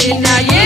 Chennai.